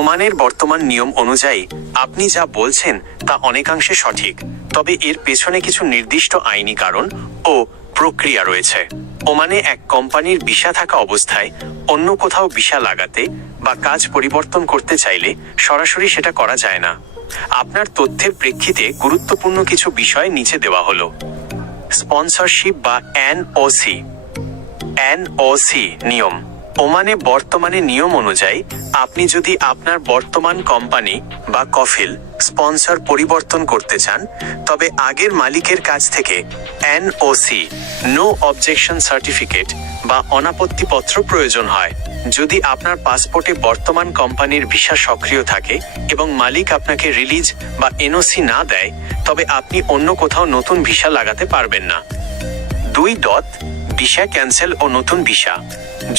ওমানের বর্তমান নিয়ম অনুযায়ী আপনি যা বলছেন তা অনেকাংশে সঠিক, তবে এর পেছনে কিছু নির্দিষ্ট আইনি কারণ ও প্রক্রিয়া রয়েছে। ওমানে এক কোম্পানির ভিসা থাকা অবস্থায় অন্য কোথাও ভিসা লাগাতে বা কাজ পরিবর্তন করতে চাইলে সরাসরি সেটা করা যায় না। আপনার তথ্যের প্রেক্ষিতে গুরুত্বপূর্ণ কিছু বিষয় নিচে দেওয়া হলো। স্পন্সরশিপ বা এনওসি এনওসি নিয়ম। ওমানে বর্তমানে নিয়ম অনুযায়ী আপনি যদি আপনার বর্তমান কোম্পানি বা কফিল স্পন্সর পরিবর্তন করতে চান, তবে আগের মালিকের কাছ থেকে এনওসি নো অবজেকশন সার্টিফিকেট বা অনাপত্তিপত্র প্রয়োজন হয়। যদি আপনার পাসপোর্টে বর্তমান কোম্পানির ভিসা সক্রিয় থাকে এবং মালিক আপনাকে রিলিজ বা এনওসি না দেয়, তবে আপনি অন্য কোথাও নতুন ভিসা লাগাতে পারবেন না। দুই ডট ভিসা ক্যান্সেল ও নতুন ভিসা।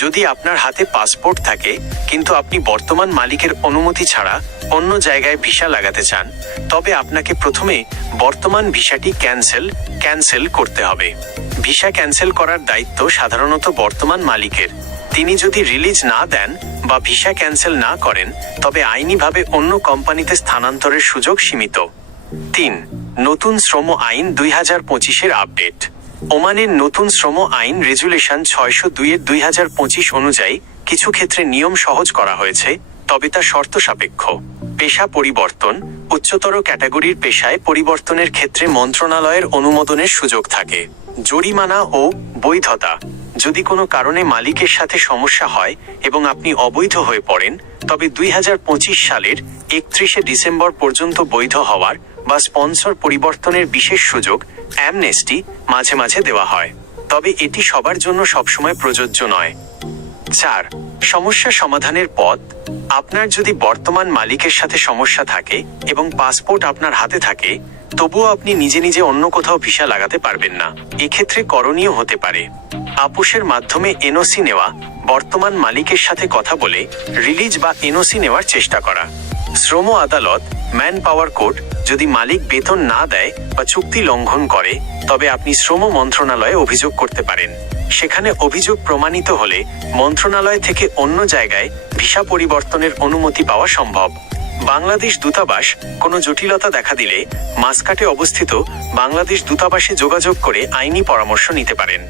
যদি আপনার হাতে পাসপোর্ট থাকে, কিন্তু আপনি বর্তমান মালিকের অনুমতি ছাড়া অন্য জায়গায় ভিসা লাগাতে চান, তবে আপনাকে প্রথমে বর্তমান ভিসাটি ক্যান্সেল ক্যান্সেল করতে হবে। ভিসা ক্যান্সেল করার দায়িত্ব সাধারণত বর্তমান মালিকের। তিনি যদি রিলিজ না দেন বা ভিসা ক্যান্সেল না করেন, তবে আইনিভাবে অন্য কোম্পানিতে স্থানান্তরের সুযোগ সীমিত। তিন, নতুন শ্রম আইন দুই হাজার পঁচিশের আপডেট। ওমানের নতুন শ্রম আইন রেজুলেশন ছয়শো দুইয়ের দুই হাজার পঁচিশ অনুযায়ী কিছু ক্ষেত্রে নিয়ম সহজ করা হয়েছে, তবে তা শর্ত সাপেক্ষ। পেশা পরিবর্তন, উচ্চতর ক্যাটাগরির পেশায় পরিবর্তনের ক্ষেত্রে মন্ত্রণালয়ের অনুমোদনের সুযোগ থাকে। জরিমানা ও বৈধতা। যদি কোনো কারণে মালিকের সাথে সমস্যা হয় এবং আপনি অবৈধ হয়ে পড়েন, তবে দুই হাজার পঁচিশ সালের একত্রিশে ডিসেম্বর পর্যন্ত বৈধ হওয়ার বা স্পন্সর পরিবর্তনের বিশেষ সুযোগ অ্যামনেস্টি মাঝে মাঝে দেওয়া হয়। তবে এটি সবার জন্য সবসময় প্রযোজ্য নয়। চার, সমস্যা সমাধানের পথ। আপনার যদি বর্তমান মালিকের সাথে সমস্যা থাকে এবং পাসপোর্ট আপনার হাতে থাকে, তবুও আপনি নিজে নিজে অন্য কোথাও ভিসা লাগাতে পারবেন না। এক্ষেত্রে করণীয় হতে পারে। আপোষের মাধ্যমে এনওসি নেওয়া, বর্তমান মালিকের সাথে কথা বলে, রিলিজ বা এনওসি নেওয়ার চেষ্টা করা। শ্রম আদালত ম্যান পাওয়ার কোর্ট যদি মালিক বেতন না দেয় বা চুক্তি লঙ্ঘন করে, তবে আপনি শ্রম মন্ত্রণালয়ে অভিযোগ করতে পারেন। সেখানে অভিযোগ প্রমাণিত হলে মন্ত্রণালয় থেকে অন্য জায়গায় ভিসা পরিবর্তনের অনুমতি পাওয়া সম্ভব। বাংলাদেশ দূতাবাস কোনো জটিলতা দেখা দিলে মাসকাটে অবস্থিত বাংলাদেশ দূতাবাসে যোগাযোগ করে আইনি পরামর্শ নিতে পারেন।